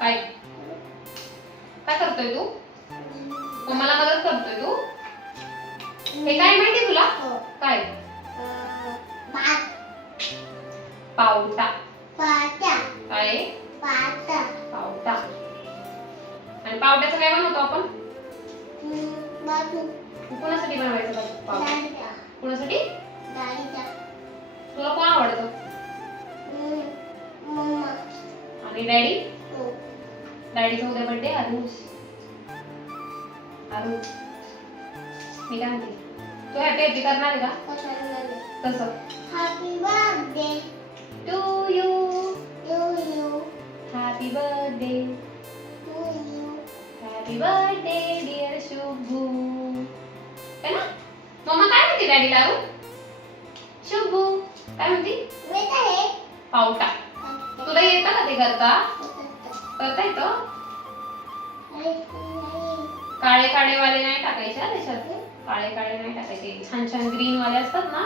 काय काय करतोय तू? मम्माला मदत करतोय तू? हे काय माहिती तुला? हो. काय? पावटा. काय पावटा. आणि पावट्याचं काय बनवतो आपण? कोणासाठी बनवायचं पावटा? कोणासाठी? तुला कोण आवडतं? आणि डॅडी? हो. डॅडीचा उद्या बर्थडे आरुष आरुष मी काय म्हणते? तू हॅपी हॅपी करणार आहे का? कसं? Happy birthday to you to you happy birthday to you happy birthday dear Shubhu है ना मम्मा काय म्हणते डॅडीला आरू शुभू काय म्हणते? पावटा. करता? करता येतं? काळे काळे वाले नाही टाकायचे त्याच्यात? काळे काळे नाही टाकायचे. छान छान ग्रीन वाले असतात ना?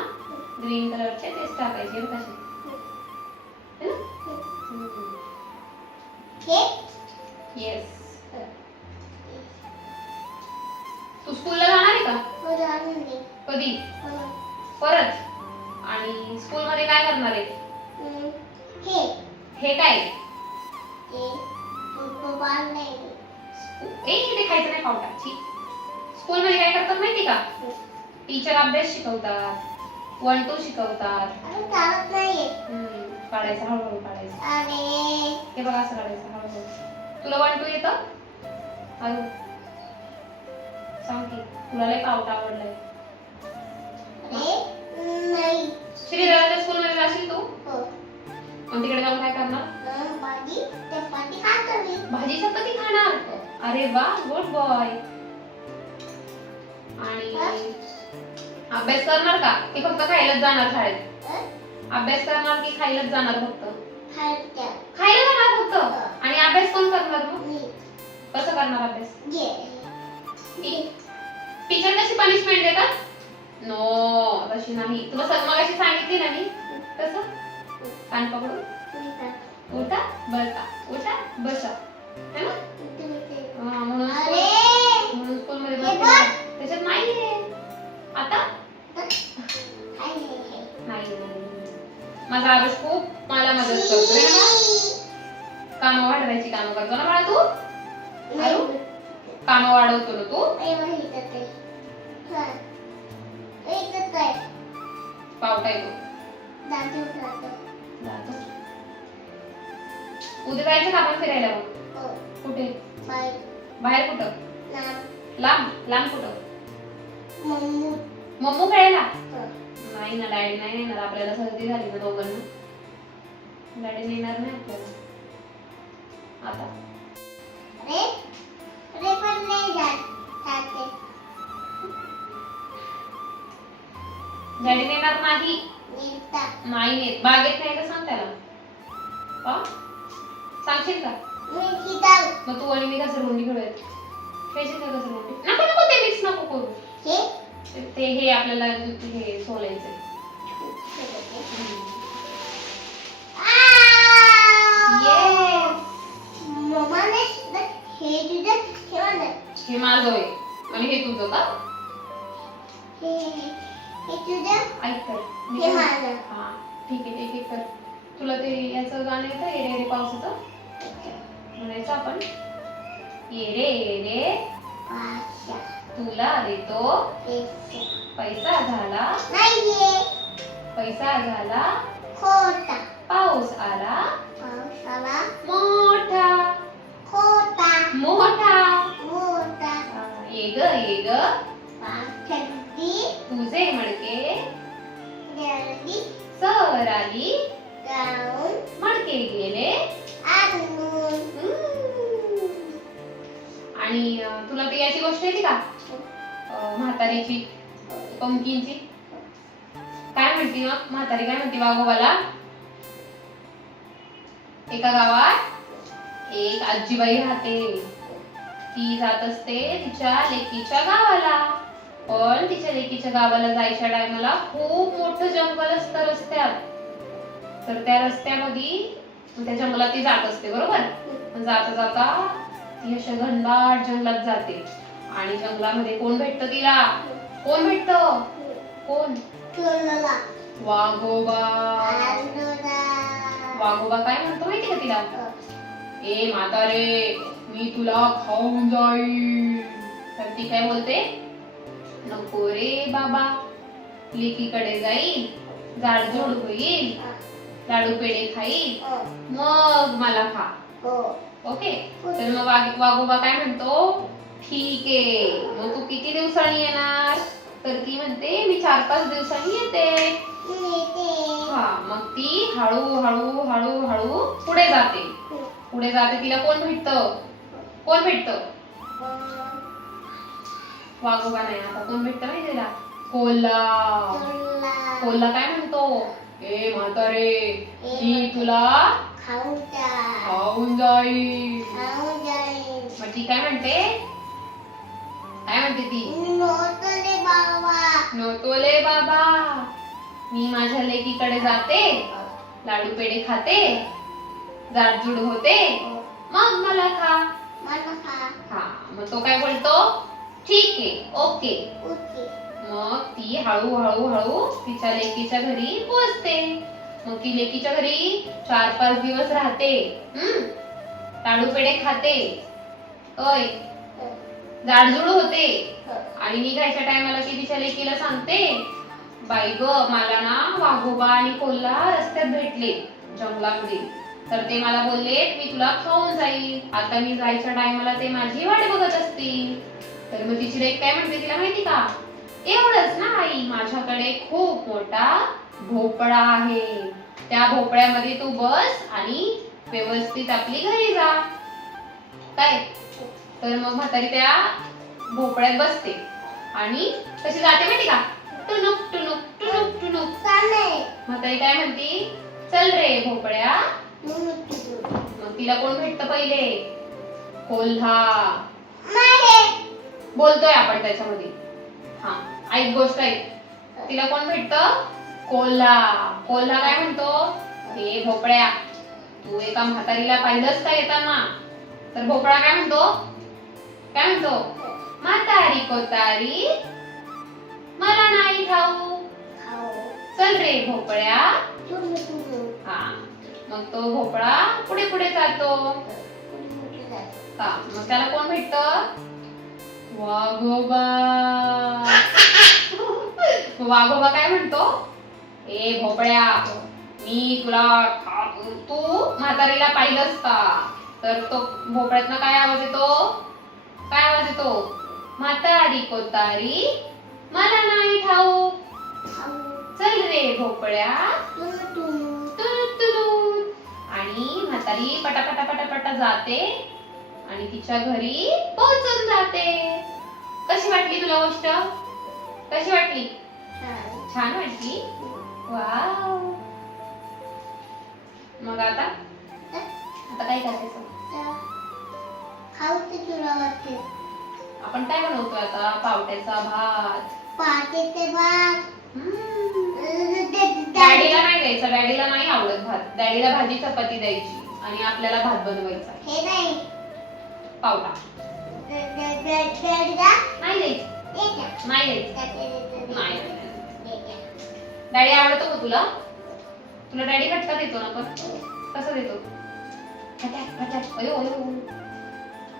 ग्रीन कलरचे तेच टाकायचे कसे येस तू स्कूलला जाणार आहे का? कधी. परत? आणि स्कूल मध्ये काय करणार आहे. हे. हे काय? ए खायचं नाही पावटा. छी. स्कूल मध्ये काय करतात माहिती का? टीचर अभ्यास शिकवतात. वन टू शिकवतात. अरे चालत हम्म, काढायचं हळूहळू काढायचं. अरे. हे बघा असं काढायचं हळूहळू. तुला वन टू येतं? हळू. सांग की तुला लय पावटा आवडलाय. नाही. श्रीधराच्या स्कूल मध्ये जाशील तू? हो. तिकडे जाऊन काय करणार? भाजी चपाती खाणार? अरे वा गुड बॉय आणि अभ्यास करणार का? की फक्त खायलाच जाणार शाळेत. अभ्यास करणार की खायलाच जाणार फक्त? खायला. जाणार फक्त? आणि अभ्यास कोण करणार मग? कसं करणार अभ्यास? टीचर कशी पनिशमेंट देतात? नो तशी नाही. तुला सग मगाशी सांगितली ना मी? कसं? कान पकडून? उठा बसा उठा बसा है ना हा, म्हणून म्हणून स्कूल मध्ये हे. त्याच्यात नाहीये आता काय हे? नाही माझा आरुष खूप मला मदत करतोय ना काम वाढवायची कामं करतो ना मला तू नाही. कामं वाढवतो ना तू नाही आहे. आहे. पावटा येतो. उद्या जायचं का आपण फिरायला मग हो. कुठे. बाहेर कुठं. लांब लांब कुठं मम्मू. मम्मू खेळायला हो. नाही ना डॅडी नाही येणार आपल्याला सर्दी झाली ना दोघांना डॅडी नेणार नाही आपल्याला आता पण नाही जात जाते. डॅडी नेणार नाही नेता. नाही नेत बागेत नाही तर सांग त्याला हा? सांगशील का. मग तू आणि मी घसरगुंडी खेळूयात खेळशील का घसरगुंडी नको नको ते मिक्स नको करू. हे. ते- हे आपल्याला हे सुद्धा हे. हे माझं आहे आणि हे तुझं का? हे हे ऐक तर हे. हा ठीक आहे ठीक आहे कर. तुला ते याचं गाणं येतं येरे येरे पावसाचं? म्हणायचं आपण येरे येरे पाशा. तुला देतो. पैसा झाला नाहीये. पैसा झाला खोटा. आणि तुला ती याची गोष्ट येते का? म्हातारीची पंकीची. काय म्हणते मग? म्हातारी काय म्हणते वाघोबाला एका गावात एक आजीबाई राहते. ती जात असते तिच्या लेकीच्या गावाला. पण तिच्या लेकीच्या गावाला जायच्या टायमाला खूप मोठं जंगल असतं रस्त्यात. तर त्या रस्त्यामध्ये त्या जंगलात ती जात असते बरोबर? जाता जाता ती अशा घनदाट जंगलात जाते. आणि जंगलामध्ये कोण भेटतं तिला? कोण भेटतं? कोण. वाघोबा. वाघोबा. काय म्हणतो माहिती का तिला? ए म्हातारे मी तुला खाऊन जाईल तर ती काय बोलते? नको रे बाबा. लेकीकडे जाईल जाडजूड होईल. लाडू पेढे खाईल मग मला खा. ओके. तर मग वाघ- वाघोबा काय म्हणतो? ठीक आहे. मग तू किती दिवसांनी येणार? तर ती म्हणते मी चार पाच दिवसांनी येते. हा मग ती हळू हळू हळू हळू पुढे जाते. पुढे जाते तिला कोण भेटत? कोण भेटत? वाघोबा नाही आता कोण भेटत माहिती तिला कोल्हा. कोल्हा. काय म्हणतो? ए म्हातारे मी तुला खाऊन जाईल. मग ती काय म्हणते? काय म्हणते ती? नव्हतोले बाबा. मी माझ्या लेकीकडे जाते. लाडू पेढे खाते. जाडजूड होते. मग मला खा. हा मग तो काय बोलतो? ठीक आहे ओके. मग ती हळू हळू हळू तिच्या लेकीच्या घरी पोहोचते मग ती लेकीच्या घरी चार पाच दिवस राहते. हम्म? लाडू पेढे खाते. होय? जाडजूड होते. आणि निघायच्या टायमाला ती तिच्या लेकीला सांगते बाई ग मला ना वाघोबा आणि कोल्हा रस्त्यात भेटले जंगलामध्ये. तर ते मला बोलले मी तुला खाऊन जाईल. आता मी जायच्या टायमाला ते माझी वाट बघत असतील. तर मग तिची लेक काय म्हणते तिला माहिती का? एवढंच ना आई माझ्याकडे खूप मोठा भोपळा आहे. त्या भोपळ्यामध्ये तू बस आणि व्यवस्थित आपली घरी जा. काय? तर मग म्हातारी त्या भोपळ्यात बसते. आणि कशी जाते माहिती का? टुनुक टुनुक टुनुक टुनुक. म्हातारी काय म्हणती? चल रे भोपळ्या. मग तिला कोण भेटत पहिले? कोल्हा बोलतोय आपण त्याच्यामध्ये. हा ऐक गोष्ट ऐक. तिला कोण भेटत? कोल्हा कोल्हा काय म्हणतो? हे भोपळ्या. तू एका म्हातारीला पाहिलंच का येताना. तर भोपळा काय म्हणतो? काय म्हणतो? म्हातारी कोतारी मला नाही ठाऊ चल रे भोपळ्या. हा. मग तो भोपळा पुढे पुढे जातो. हा. मग त्याला कोण भेटत? वाघोबा. वाघोबा काय म्हणतो? ए भोपळ्या मी तुला तू म्हातारीला पाहिलंस का तर तो भोपळ्यातनं काय आवाज येतो? काय आवाज येतो? म्हातारी कोतारी मला नाही ठाऊ चल रे भोपळ्या. आणि म्हातारी पटापटा पटापटा जाते आणि तिच्या घरी पोहोचून जाते. कशी वाटली तुला गोष्ट? कशी वाटली? छान वाटली? वाव. मग आता? आता काय करायचं? आपण काय बनवतोय आता? पावट्याचा भात. डॅडीला नाही द्यायचा. डॅडीला नाही आवडत भात. डॅडीला भाजी चपाती द्यायची आणि आपल्याला भात बनवायचा. हे नाही. पावटा. नाही द्यायची. नाही द्यायची. नाही. डॅडी आवडतो का तुला? तुला डॅडी फटका देतो ना पण. कसं देतो?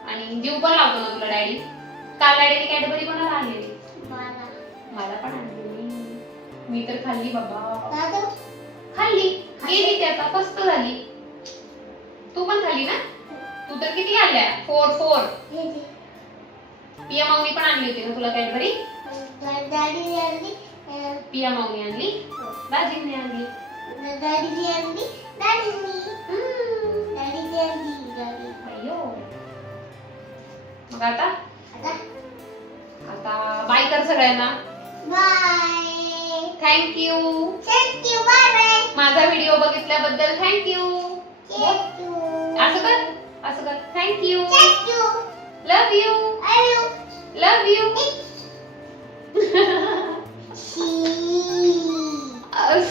आणि जीव पण लावतो ना तुला डॅडी काल डॅडीने कॅडबरी कोणाला आणलेली? मला. पण आणलेली. मी तर खाल्ली बाबा. खाल्ली. गेली ती आता. पस्त झाली. तू पण खाल्ली ना? तू तर किती आणल्या फोर फोर पिया माऊनी पण आणली होती ना तुला कॅडबरी पिया माऊनी आणली दाजीने आणली हम्म. अय्यो मग आता आता बाय कर सगळ्यांना bye thank you thank you bye bye माझा व्हिडिओ बघितल्याबद्दल थँक्यू थँक्यू असं कर असं कर thank you thank you love you love you ah